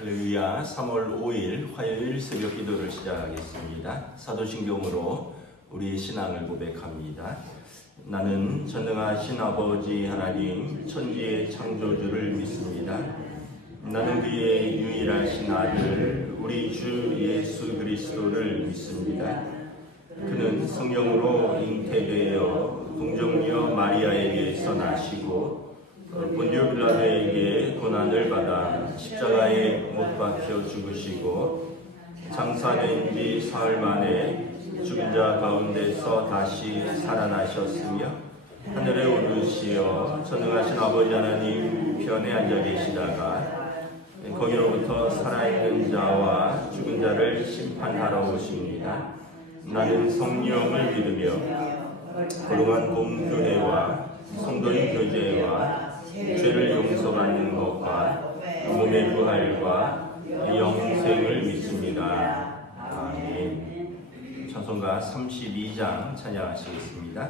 할렐루야. 3월 5일 화요일 새벽 기도를 시작하겠습니다. 사도신경으로 우리의 신앙을 고백합니다. 나는 전능하신 아버지 하나님 천지의 창조주를 믿습니다. 나는 그의 유일하신 아들 우리 주 예수 그리스도를 믿습니다. 그는 성령으로 잉태되어 동정녀 마리아에게서 나시고 본디오 빌라도에게 고난을 받아 십자가에 못 박혀 죽으시고 장사된 지 사흘 만에 죽은 자 가운데서 다시 살아나셨으며 하늘에 오르시어 전능하신 아버지 하나님 편에 앉아 계시다가 거기로부터 살아있는 자와 죽은 자를 심판하러 오십니다. 나는 성령을 믿으며 거룩한 공교회와 성도의 교제와 죄를 용서받는 것과 몸의 부활과 영생을 믿습니다. 아멘. 찬송가 32장 찬양하시겠습니다.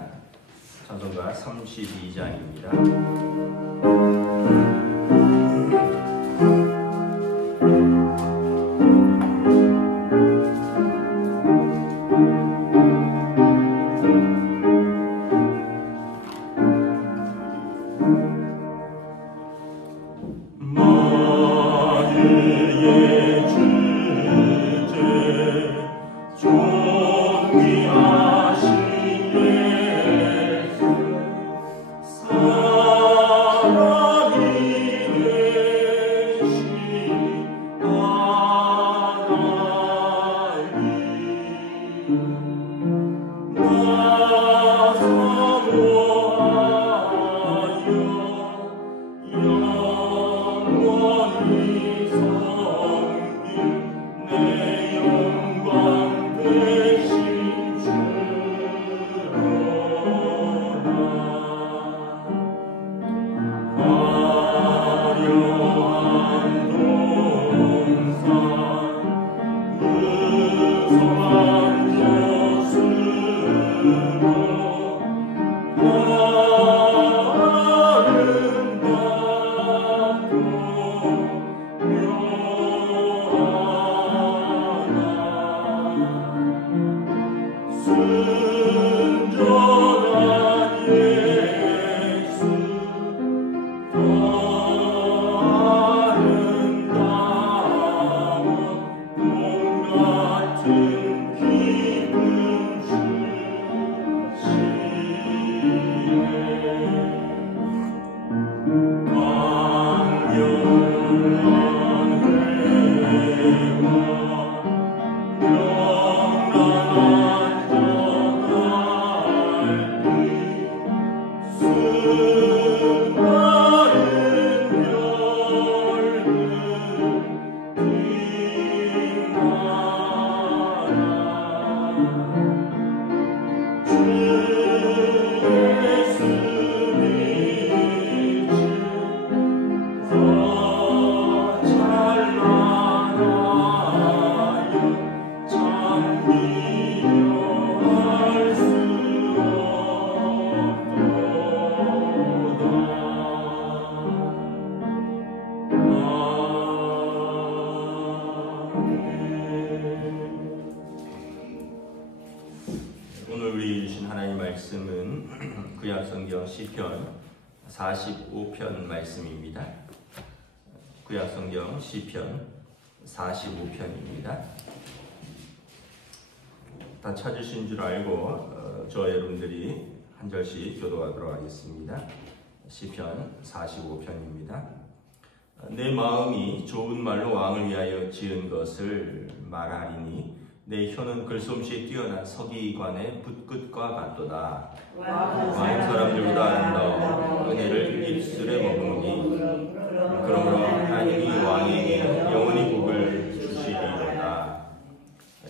찬송가 32장입니다. 구약성경 시편 45편 말씀입니다. 구약성경 시편 45편입니다. 다 찾으신 줄 알고 저 여러분들이 한 절씩 교도하도록 하겠습니다. 시편 45편입니다. 내 마음이 좋은 말로 왕을 위하여 지은 것을 말하리니 내 혀는 글솜씨에 뛰어난 서기관의 붓끝과 같도다. 많은 사람들보다 아름다워 은혜를 입술에 머금으니 그러므로 하나님이 왕에게 영원히 복을 주시리로다.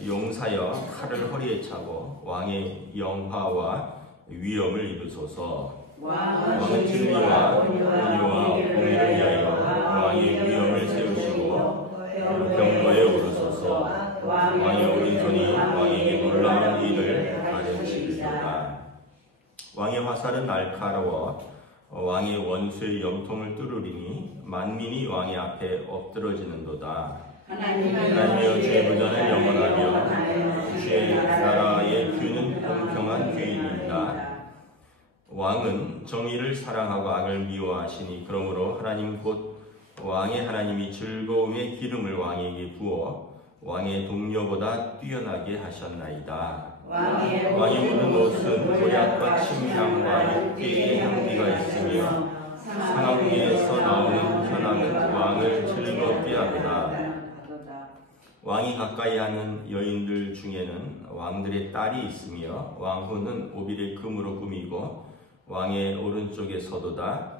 용사여 칼을 허리에 차고 왕의 영화와 위엄을 입으소서. 왕은 진리와 공의를 위하여 왕의 위엄을 세우시고 경로에 오르소서. 왕의 오른손이 왕에게 놀라운 일을 가르치리로다. 왕의 화살은 날카로워 왕의 원수의 염통을 뚫으리니 만민이 왕의 앞에 엎드러지는도다. 하나님이여 주의 보좌는 영원하며 주의 나라의 규는 공평한 규이니이다. 왕은 정의를 사랑하고 악을 미워하시니 그러므로 하나님 곧 왕의 하나님이 즐거움의 기름을 왕에게 부어 왕의 동료보다 뛰어나게 하셨나이다. 왕이 입는 옷은 보약과 침향과 육개의 향기가 있으며 상하궁에서 나오는 현악은 왕을 즐겁게 하도다. 왕이 가까이 하는 여인들 중에는 왕들의 딸이 있으며 왕후는 오빌의 금으로 꾸미고 왕의 오른쪽에 서도다.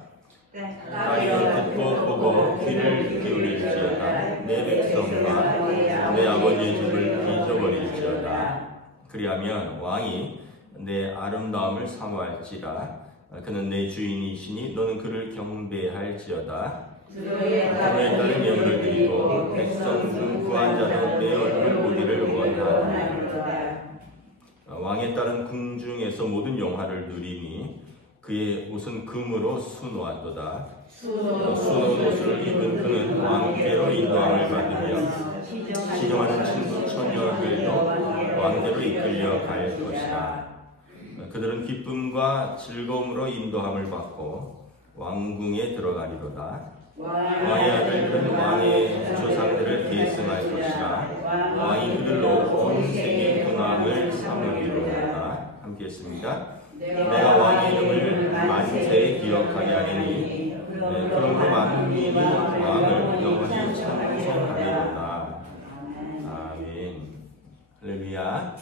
딸이여 듣고 보고 귀를 기울일지어다. 내 백성과 내 아버지의 집을 잊어버릴지어다. 그리하면 왕이 내 아름다움을 사모할지라. 그는 내 주인이시니 너는 그를 경배할지어다. 그의 딸은 예물을 드리고 백성 중 구한 자도 내 얼굴 보기를 원하노라. 왕의 딸은 궁중에서 모든 영화를 누리니 그의 옷은 금으로 수놓았도다. 수놓은 옷을 입은 그는 왕께로 인도함을 받으며 시정하는 친구 처녀들도 왕대로 이끌려 갈 것이다. 그들은 기쁨과 즐거움으로 인도함을 받고 왕궁에 들어가리로다. 왕의 아들들은 왕의 조상들을 계승할 것이라. 왕이 그들로 온 세계의 군왕을 삼으리로다. 함께 했습니다. 내가 왕의 이름을 만세에 기억하게 하리니 그러므로 만민이 왕을 영원히 찬송하리로다. 아멘. 할렐루야.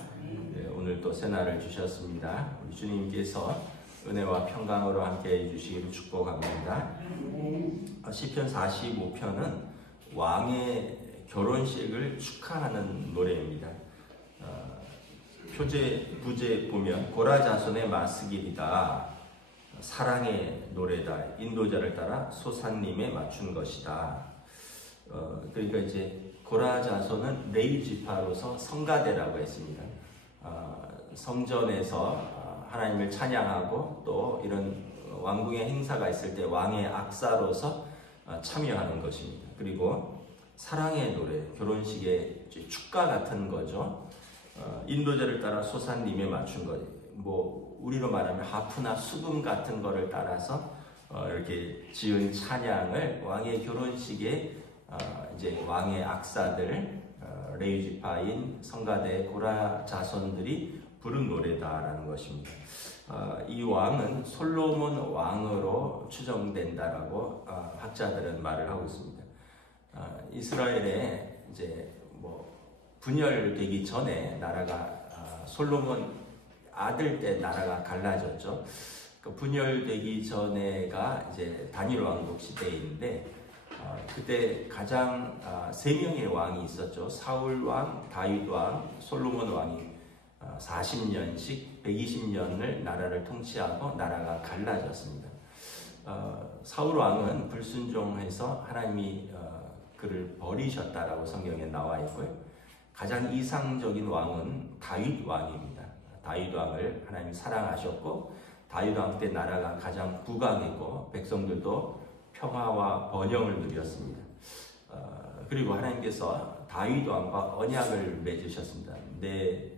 오늘 또 새날을 주셨습니다. 우리 주님께서 은혜와 평강으로 함께 해주시기를 축복합니다. 시편 45편은 왕의 결혼식을 축하하는 노래입니다. 표제, 부제 보면 고라자손의 마스길이다. 사랑의 노래다. 인도자를 따라 소산님에 맞춘 것이다. 그러니까 이제 고라자손은 레위 지파로서 성가대라고 했습니다. 성전에서 하나님을 찬양하고 또 이런 왕궁의 행사가 있을 때 왕의 악사로서 참여하는 것입니다. 그리고 사랑의 노래, 결혼식의 축가 같은 거죠. 인도자를 따라 소산님에 맞춘 거예요. 뭐 우리로 말하면 하프나 수금 같은 거를 따라서 이렇게 지은 찬양을 왕의 결혼식에 이제 왕의 악사들, 레위 지파인 성가대 고라 자손들이 부른 노래다라는 것입니다. 이 왕은 솔로몬 왕으로 추정된다라고 학자들은 말을 하고 있습니다. 이스라엘에 이제 분열되기 전에 나라가 솔로몬 아들 때 나라가 갈라졌죠. 그 분열되기 전에가 이제 단일 왕국 시대인데 그때 가장 3명의 왕이 있었죠. 사울 왕, 다윗 왕, 솔로몬 왕이 40년씩 120년을 나라를 통치하고 나라가 갈라졌습니다. 사울 왕은 불순종해서 하나님이 그를 버리셨다라고 성경에 나와 있고요. 가장 이상적인 왕은 다윗 왕입니다. 다윗 왕을 하나님이 사랑하셨고 다윗 왕 때 나라가 가장 부강했고 백성들도 평화와 번영을 누렸습니다. 그리고 하나님께서 다윗 왕과 언약을 맺으셨습니다. 내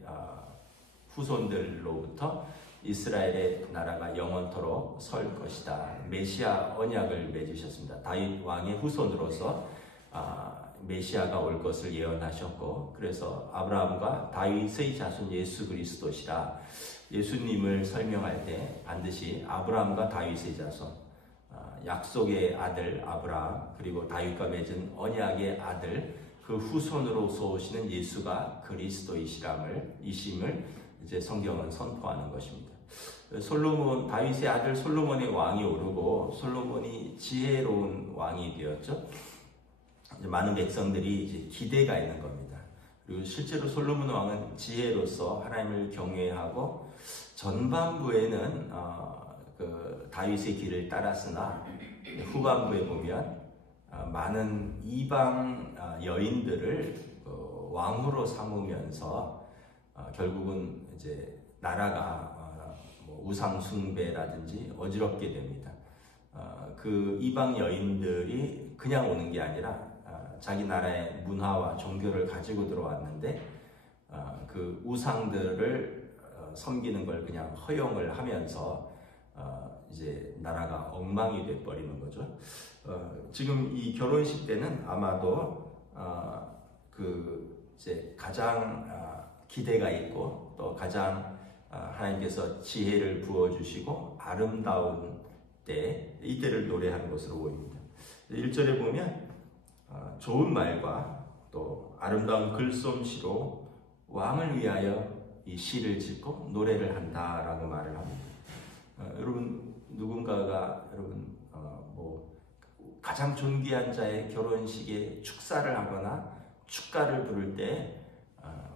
후손들로부터 이스라엘의 나라가 영원토록 설 것이다. 메시아 언약을 맺으셨습니다. 다윗 왕의 후손으로서 메시아가 올 것을 예언하셨고 그래서 아브라함과 다윗의 자손 예수 그리스도시라. 예수님을 설명할 때 반드시 아브라함과 다윗의 자손, 약속의 아들 아브라함 그리고 다윗과 맺은 언약의 아들 그 후손으로서 오시는 예수가 그리스도이심을 이제 성경은 선포하는 것입니다. 솔로몬, 다윗의 아들 솔로몬의 왕이 오르고 솔로몬이 지혜로운 왕이 되었죠. 많은 백성들이 이제 기대가 있는 겁니다. 그리고 실제로 솔로몬 왕은 지혜로서 하나님을 경외하고 전반부에는 그 다윗의 길을 따랐으나 후반부에 보면 많은 이방 여인들을 왕으로 삼으면서 결국은 이제 나라가 우상 숭배라든지 어지럽게 됩니다. 그 이방 여인들이 그냥 오는 게 아니라 자기 나라의 문화와 종교를 가지고 들어왔는데 그 우상들을 섬기는 걸 그냥 허용을 하면서 이제 나라가 엉망이 돼 버리는 거죠. 지금 이 결혼식 때는 아마도 그 이제 가장 기대가 있고 또 가장 하나님께서 지혜를 부어주시고 아름다운 때, 이때를 노래하는 것으로 보입니다. 1절에 보면 좋은 말과 또 아름다운 글솜씨로 왕을 위하여 이 시를 짓고 노래를 한다라고 말을 합니다. 여러분 누군가가 뭐 가장 존귀한 자의 결혼식에 축사를 하거나 축가를 부를 때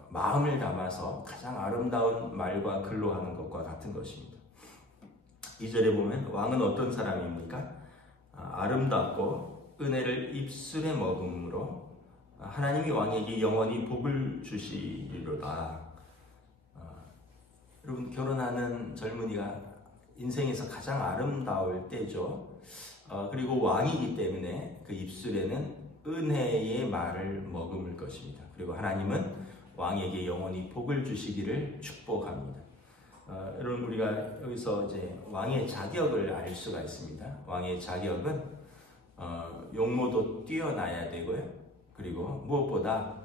마음을 담아서 가장 아름다운 말과 글로 하는 것과 같은 것입니다. 2절에 보면 왕은 어떤 사람입니까? 아름답고 은혜를 입술에 머금으로 하나님이 왕에게 영원히 복을 주시리로다. 여러분 결혼하는 젊은이가 인생에서 가장 아름다울 때죠. 그리고 왕이기 때문에 그 입술에는 은혜의 말을 머금을 것입니다. 그리고 하나님은 왕에게 영원히 복을 주시기를 축복합니다. 여러분 우리가 여기서 이제 왕의 자격을 알 수가 있습니다. 왕의 자격은 용모도 뛰어나야 되고요. 그리고 무엇보다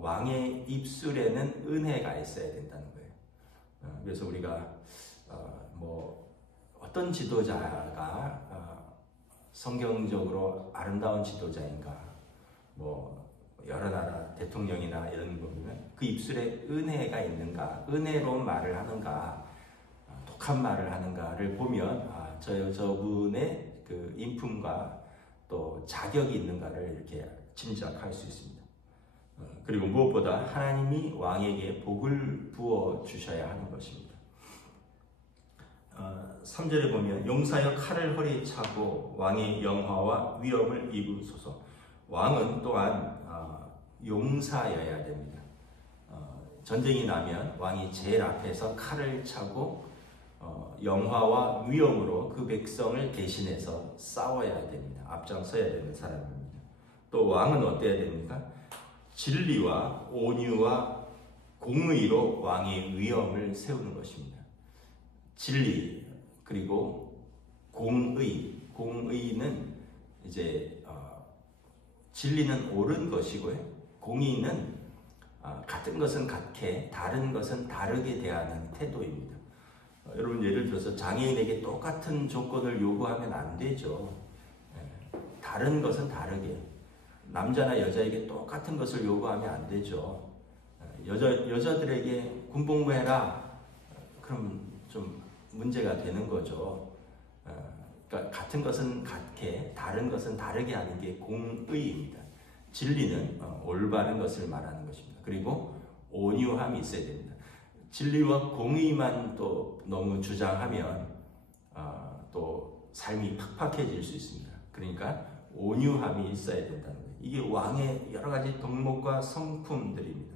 왕의 입술에는 은혜가 있어야 된다는 거예요. 그래서 우리가 뭐 어떤 지도자가 성경적으로 아름다운 지도자인가, 뭐 여러 나라 대통령이나 이런 거 보면 그 입술에 은혜가 있는가, 은혜로운 말을 하는가, 독한 말을 하는가를 보면 저분의 그 인품과 또 자격이 있는가를 이렇게 짐작할 수 있습니다. 그리고 무엇보다 하나님이 왕에게 복을 부어 주셔야 하는 것입니다. 3절에 보면 용사여 칼을 허리에 차고 왕의 영화와 위엄을 입으소서. 왕은 또한 용사여야 됩니다. 전쟁이 나면 왕이 제일 앞에서 칼을 차고 영화와 위엄으로 그 백성을 대신해서 싸워야 됩니다. 앞장서야 되는 사람입니다. 또 왕은 어때야 됩니까? 진리와 온유와 공의로 왕의 위엄을 세우는 것입니다. 진리 그리고 공의는 이제 진리는 옳은 것이고요. 공의는 같은 것은 같게 다른 것은 다르게 대하는 태도입니다. 여러분 예를 들어서 장애인에게 똑같은 조건을 요구하면 안 되죠. 다른 것은 다르게. 남자나 여자에게 똑같은 것을 요구하면 안 되죠. 여자들에게 군복무해라. 그럼 좀 문제가 되는 거죠. 그러니까 같은 것은 같게, 다른 것은 다르게 하는 게 공의입니다. 진리는 올바른 것을 말하는 것입니다. 그리고 온유함이 있어야 됩니다. 진리와 공의만 또 너무 주장하면 또 삶이 팍팍해질 수 있습니다. 그러니까 온유함이 있어야 된다는 거예요. 이게 왕의 여러 가지 덕목과 성품들입니다.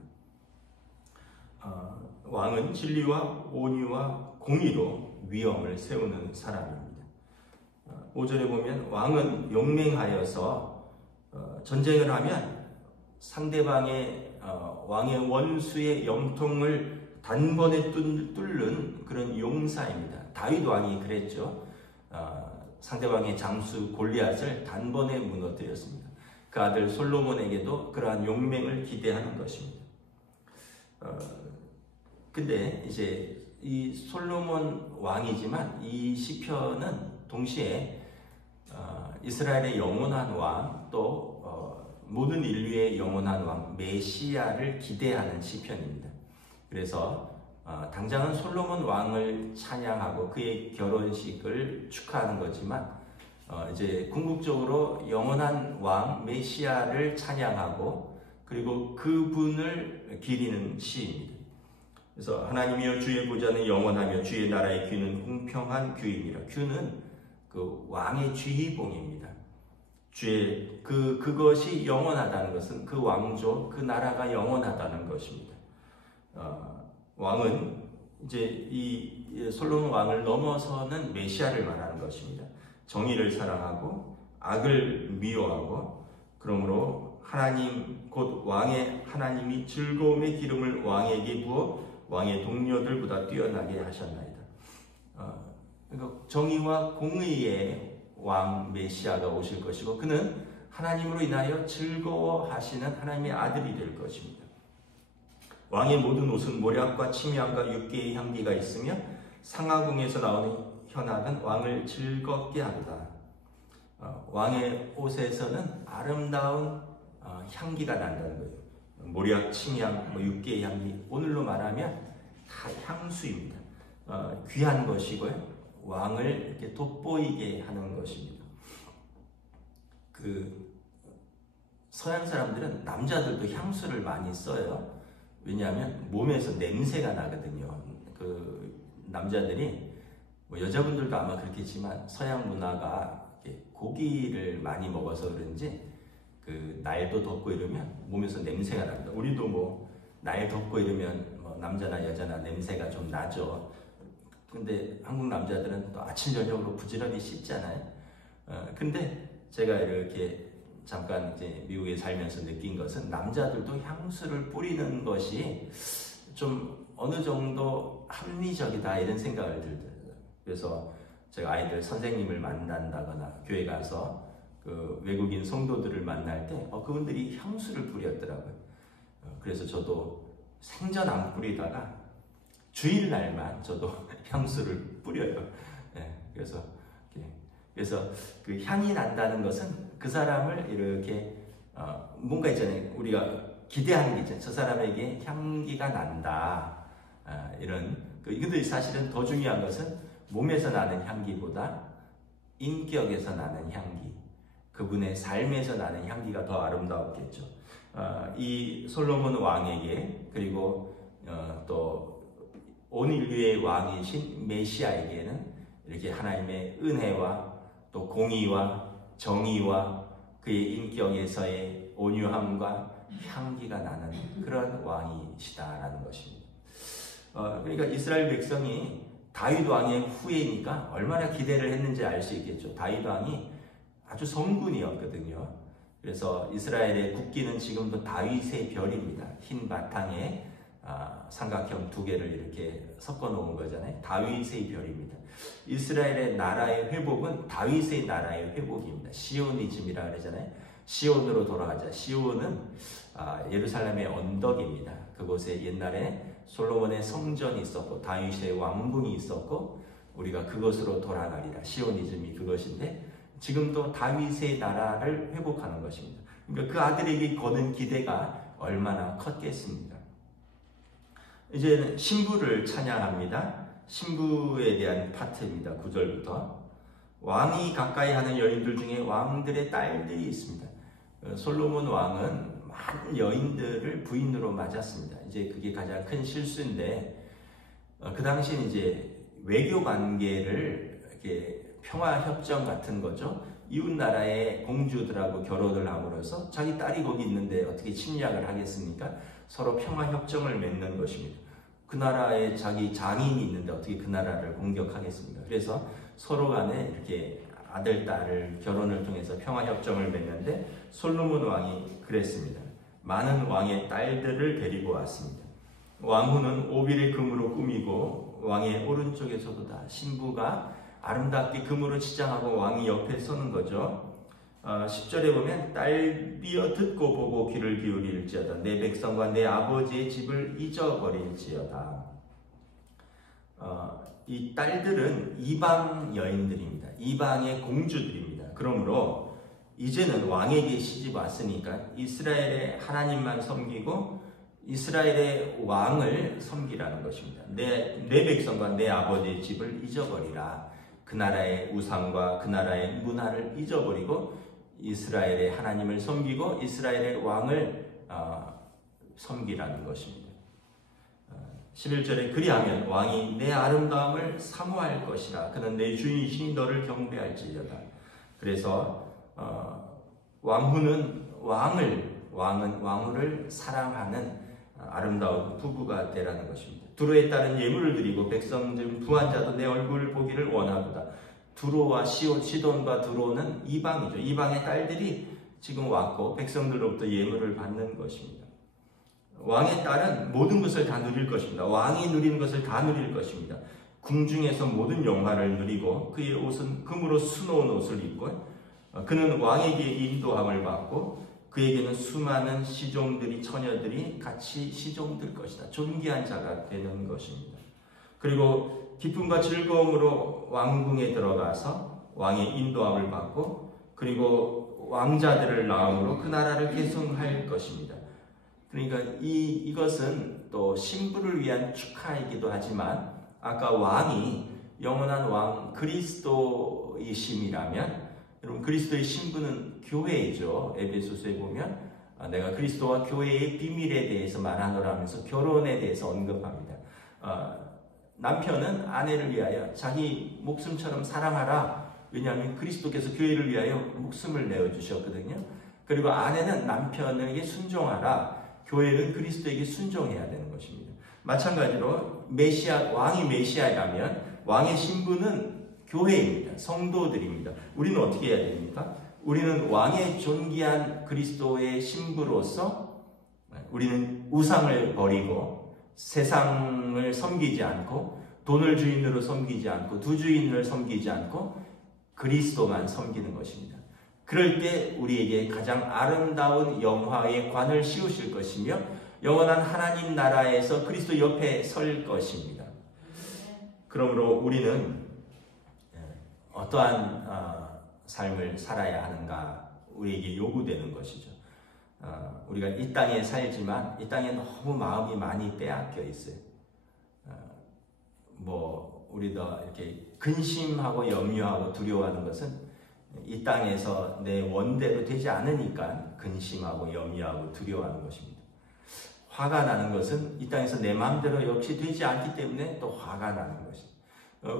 왕은 진리와 온유와 공의로 위엄을 세우는 사람입니다. 5절에 보면 왕은 용맹하여서 전쟁을 하면 상대방의 왕의 원수의 염통을 단번에 뚫는 그런 용사입니다. 다윗 왕이 그랬죠. 상대방의 장수 골리앗을 단번에 무너뜨렸습니다. 그 아들 솔로몬에게도 그러한 용맹을 기대하는 것입니다. 근데 이제 이 솔로몬 왕이지만 이 시편은 동시에 이스라엘의 영원한 왕, 또 모든 인류의 영원한 왕 메시아를 기대하는 시편입니다. 그래서 당장은 솔로몬 왕을 찬양하고 그의 결혼식을 축하하는 거지만 이제 궁극적으로 영원한 왕 메시아를 찬양하고 그리고 그분을 기리는 시입니다. 그래서 하나님이여 주의 보좌는 영원하며 주의 나라의 규는 공평한 규이니라. 규는 그 왕의 지휘봉입니다. 주의 그것이 영원하다는 것은 그 왕조, 그 나라가 영원하다는 것입니다. 왕은 이제 이 솔로몬 왕을 넘어서는 메시아를 말하는 것입니다. 정의를 사랑하고 악을 미워하고 그러므로 하나님 곧 왕의 하나님이 즐거움의 기름을 왕에게 부어 왕의 동료들보다 뛰어나게 하셨나이다. 그러니까 정의와 공의의 왕 메시아가 오실 것이고 그는 하나님으로 인하여 즐거워하시는 하나님의 아들이 될 것입니다. 왕의 모든 옷은 모략과 침향과 육개의 향기가 있으며 상하궁에서 나오는 현악은 왕을 즐겁게 하도다. 왕의 옷에서는 아름다운 향기가 난다는 거예요. 모략, 침향, 육개의 향기, 오늘로 말하면 다 향수입니다. 귀한 것이고요. 왕을 이렇게 돋보이게 하는 것입니다. 서양 사람들은 남자들도 향수를 많이 써요. 왜냐하면 몸에서 냄새가 나거든요. 남자들이 여자분들도 아마 그렇겠지만 서양 문화가 고기를 많이 먹어서 그런지 날도 덥고 이러면 몸에서 냄새가 납니다. 우리도 날 덥고 이러면 남자나 여자나 냄새가 좀 나죠. 근데 한국 남자들은 또 아침 저녁으로 부지런히 씻잖아요. 근데 제가 이렇게 잠깐 이제 미국에 살면서 느낀 것은 남자들도 향수를 뿌리는 것이 좀 어느 정도 합리적이다 이런 생각을 들더라고요. 그래서 제가 아이들 선생님을 만난다거나 교회 가서 외국인 성도들을 만날 때 그분들이 향수를 뿌렸더라고요. 그래서 저도 생전 안 뿌리다가 주일날만 저도 향수를 뿌려요. 그래서 그 향이 난다는 것은 그 사람을 이렇게 뭔가 있잖아요. 우리가 기대하는 게 있잖아요. 저 사람에게 향기가 난다. 근데 사실은 더 중요한 것은 몸에서 나는 향기보다 인격에서 나는 향기, 그분의 삶에서 나는 향기가 더 아름다웠겠죠. 이 솔로몬 왕에게 그리고 또 온 인류의 왕이신 메시아에게는 이렇게 하나님의 은혜와 또 공의와 정의와 그의 인격에서의 온유함과 향기가 나는 그런 왕이시다라는 것입니다. 그러니까 이스라엘 백성이 다윗 왕의 후예니까 얼마나 기대를 했는지 알 수 있겠죠. 다윗 왕이 아주 성군이었거든요. 그래서 이스라엘의 국기는 지금도 다윗의 별입니다. 흰 바탕에 삼각형 두 개를 이렇게 섞어 놓은 거잖아요. 다윗의 별입니다. 이스라엘의 나라의 회복은 다윗의 나라의 회복입니다. 시오니즘이라 그러잖아요. 시온으로 돌아가자. 시온은 예루살렘의 언덕입니다. 그곳에 옛날에 솔로몬의 성전이 있었고 다윗의 왕궁이 있었고 우리가 그것으로 돌아가리라. 시오니즘이 그것인데 지금도 다윗의 나라를 회복하는 것입니다. 그러니까 그 아들에게 거는 기대가 얼마나 컸겠습니까? 이제는 신부를 찬양합니다. 신부에 대한 파트입니다. 9절부터 왕이 가까이 하는 여인들 중에 왕들의 딸들이 있습니다. 솔로몬 왕은 많은 여인들을 부인으로 맞았습니다. 이제 그게 가장 큰 실수인데 그 당시는 이제 외교 관계를 이렇게 평화 협정 같은 거죠. 이웃 나라의 공주들하고 결혼을 함으로써 자기 딸이 거기 있는데 어떻게 침략을 하겠습니까? 서로 평화 협정을 맺는 것입니다. 그 나라에 자기 장인이 있는데 어떻게 그 나라를 공격하겠습니까? 그래서 서로 간에 이렇게 아들, 딸을 결혼을 통해서 평화 협정을 맺는데 솔로몬 왕이 그랬습니다. 많은 왕의 딸들을 데리고 왔습니다. 왕후는 오빌의 금으로 꾸미고 왕의 오른쪽에서도 다 신부가 아름답게 금으로 치장하고 왕이 옆에 서는 거죠. 10절에 보면 딸비어 듣고 보고 귀를 기울일지어다. 내 백성과 내 아버지의 집을 잊어버릴지어다. 이 딸들은 이방 여인들입니다. 이방의 공주들입니다. 그러므로 이제는 왕에게 시집 왔으니까 이스라엘의 하나님만 섬기고 이스라엘의 왕을 섬기라는 것입니다. 내 백성과 내 아버지의 집을 잊어버리라. 그 나라의 우상과 그 나라의 문화를 잊어버리고 이스라엘의 하나님을 섬기고 이스라엘의 왕을 섬기라는 것입니다. 11절에 그리하면 왕이 내 아름다움을 사모할 것이라. 그는 내 주인이시니 너를 경배할지어다. 그래서 왕후는 왕후를 사랑하는 아름다운 부부가 되라는 것입니다. 두루에 따른 예물을 드리고 백성 중 부한 자도 내 얼굴을 보기를 원하도다. 두로와 시돈과 두로는 이방이죠. 이방의 딸들이 지금 왔고 백성들로부터 예물을 받는 것입니다. 왕의 딸은 모든 것을 다 누릴 것입니다. 왕이 누리는 것을 다 누릴 것입니다. 궁중에서 모든 영화를 누리고 그의 옷은 금으로 수놓은 옷을 입고 그는 왕에게 인도함을 받고 그에게는 수많은 시종들이 처녀들이 같이 시종될 것이다. 존귀한 자가 되는 것입니다. 그리고 기쁨과 즐거움으로 왕궁에 들어가서 왕의 인도함을 받고 그리고 왕자들을 낳음으로 그 나라를 계승할 것입니다. 그러니까 이것은 또 신부를 위한 축하이기도 하지만 아까 왕이 영원한 왕 그리스도이심이라면 여러분 그리스도의 신부는 교회이죠. 에베소서에 보면 내가 그리스도와 교회의 비밀에 대해서 말하노라 하면서 결혼에 대해서 언급합니다. 남편은 아내를 위하여 자기 목숨처럼 사랑하라. 왜냐하면 그리스도께서 교회를 위하여 목숨을 내어주셨거든요. 그리고 아내는 남편에게 순종하라. 교회는 그리스도에게 순종해야 되는 것입니다. 마찬가지로 왕이 메시아라면 왕의 신부는 교회입니다. 성도들입니다. 우리는 어떻게 해야 됩니까? 우리는 왕의 존귀한 그리스도의 신부로서 우리는 우상을 버리고 세상을 섬기지 않고 돈을 주인으로 섬기지 않고 두 주인을 섬기지 않고 그리스도만 섬기는 것입니다. 그럴 때 우리에게 가장 아름다운 영화의 관을 씌우실 것이며 영원한 하나님 나라에서 그리스도 옆에 설 것입니다. 그러므로 우리는 어떠한 삶을 살아야 하는가 우리에게 요구되는 것이죠. 우리가 이 땅에 살지만 이 땅에 너무 마음이 많이 빼앗겨 있어요. 우리도 이렇게 근심하고 염려하고 두려워하는 것은 이 땅에서 내 원대로 되지 않으니까 근심하고 염려하고 두려워하는 것입니다. 화가 나는 것은 이 땅에서 내 마음대로 역시 되지 않기 때문에 또 화가 나는 것입니다.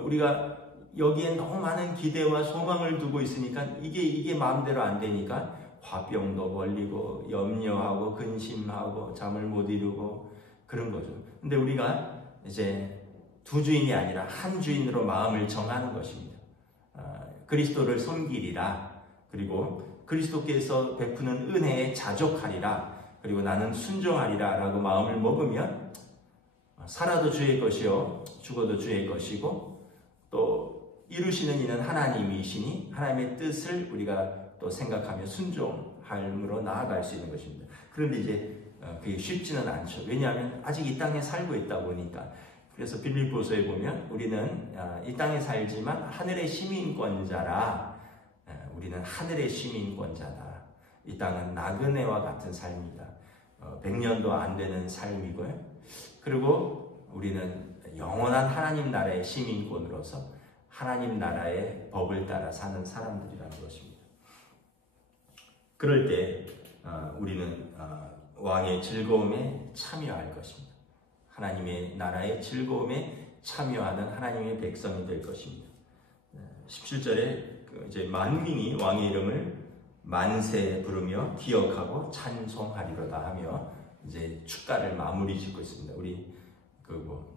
우리가 여기에 너무 많은 기대와 소망을 두고 있으니까 이게 마음대로 안 되니까 화병도 걸리고 염려하고 근심하고 잠을 못 이루고 그런 거죠. 근데 우리가 이제 두 주인이 아니라 한 주인으로 마음을 정하는 것입니다. 그리스도를 섬기리라. 그리고 그리스도께서 베푸는 은혜에 자족하리라. 그리고 나는 순종하리라 라고 마음을 먹으면 살아도 주의 것이요 죽어도 주의 것이고 또 이루시는 이는 하나님이시니 하나님의 뜻을 우리가 또 생각하며 순종함으로 나아갈 수 있는 것입니다. 그런데 이제 그게 쉽지는 않죠. 왜냐하면 아직 이 땅에 살고 있다 보니까. 그래서 빌립보서에 보면 우리는 이 땅에 살지만 하늘의 시민권자라. 우리는 하늘의 시민권자다. 이 땅은 나그네와 같은 삶이다. 100년도 안 되는 삶이고요. 그리고 우리는 영원한 하나님 나라의 시민권으로서 하나님 나라의 법을 따라 사는 사람들이라는 것입니다. 그럴 때 우리는 왕의 즐거움에 참여할 것입니다. 하나님의 나라의 즐거움에 참여하는 하나님의 백성이 될 것입니다. 17절에 이제 만민이 왕의 이름을 만세 부르며 기억하고 찬송하리로다 하며 이제 축가를 마무리 짓고 있습니다. 우리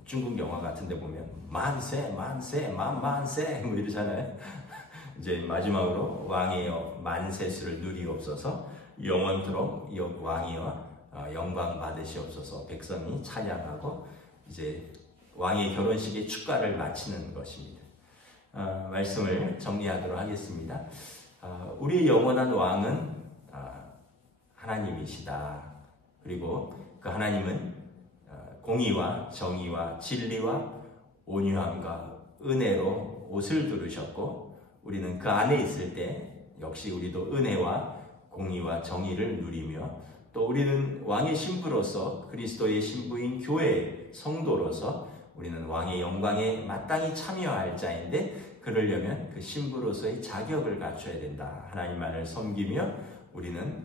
중국 영화 같은데 보면 만세 만세 만만세 이러잖아요. 이제 마지막으로 왕이여 만세수를 누리옵소서 영원토록 왕이여 영광 받으시옵소서 백성이 찬양하고 이제 왕의 결혼식의 축가를 마치는 것입니다. 말씀을 정리하도록 하겠습니다. 우리의 영원한 왕은 하나님이시다. 그리고 그 하나님은 공의와 정의와 진리와 온유함과 은혜로 옷을 두르셨고 우리는 그 안에 있을 때 역시 우리도 은혜와 공의와 정의를 누리며 또 우리는 왕의 신부로서 그리스도의 신부인 교회 성도로서 우리는 왕의 영광에 마땅히 참여할 자인데 그러려면 그 신부로서의 자격을 갖춰야 된다. 하나님만을 섬기며 우리는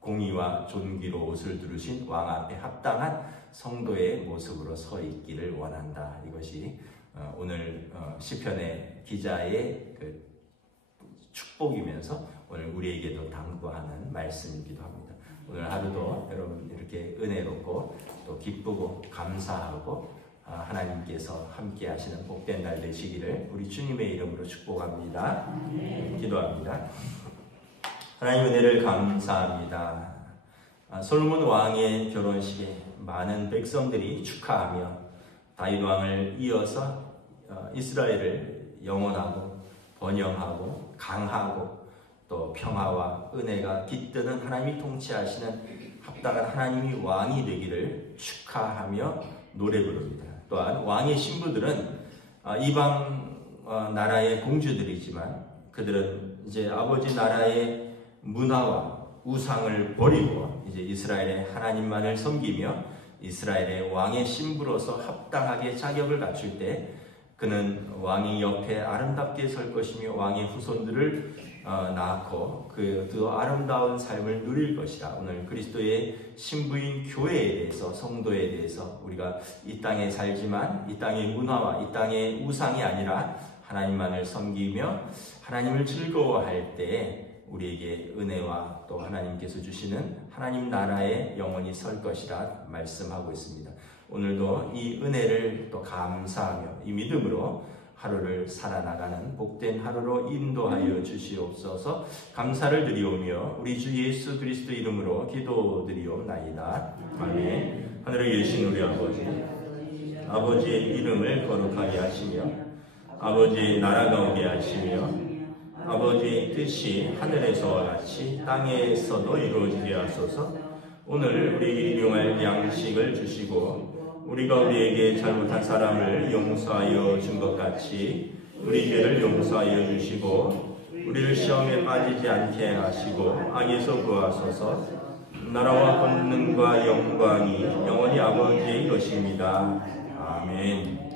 공의와 존귀로 옷을 두르신 왕 앞에 합당한 성도의 모습으로 서 있기를 원한다. 이것이 오늘 시편의 기자의 그 축복이면서 오늘 우리에게도 당부하는 말씀이기도 합니다. 오늘 하루도 여러분 이렇게 은혜롭고 또 기쁘고 감사하고 하나님께서 함께 하시는 복된 날 되시기를 우리 주님의 이름으로 축복합니다. 기도합니다. 하나님 은혜를 감사합니다. 솔로몬 왕의 결혼식에 많은 백성들이 축하하며 다윗 왕을 이어서 이스라엘을 영원하고 번영하고 강하고 또 평화와 은혜가 깃드는 하나님이 통치하시는 합당한 하나님이 왕이 되기를 축하하며 노래 부릅니다. 또한 왕의 신부들은 이방 나라의 공주들이지만 그들은 이제 아버지 나라의 문화와 우상을 버리고 이제 이스라엘의 하나님만을 섬기며 이스라엘의 왕의 신부로서 합당하게 자격을 갖출 때 그는 왕의 옆에 아름답게 설 것이며 왕의 후손들을 낳고 그 아름다운 삶을 누릴 것이라. 오늘 그리스도의 신부인 교회에 대해서, 성도에 대해서 우리가 이 땅에 살지만 이 땅의 문화와 이 땅의 우상이 아니라 하나님만을 섬기며 하나님을 즐거워할 때 우리에게 은혜와 또 하나님께서 주시는 하나님 나라에 영원히 설 것이라 말씀하고 있습니다. 오늘도 이 은혜를 또 감사하며 이 믿음으로 하루를 살아나가는 복된 하루로 인도하여 주시옵소서. 감사를 드리오며 우리 주 예수 그리스도 이름으로 기도드리옵나이다. 아멘. 하늘에 계신 우리 아버지의 이름을 거룩하게 하시며 아버지의 나라가 오게 하시며 아버지의 뜻이 하늘에서와 같이 땅에서도 이루어지게 하소서. 오늘 우리에게 일용할 양식을 주시고 우리가 우리에게 잘못한 사람을 용서하여 준 것 같이 우리 죄를 용서하여 주시고 우리를 시험에 빠지지 않게 하시고 악에서 구하소서. 나라와 권능과 영광이 영원히 아버지의 것입니다. 아멘.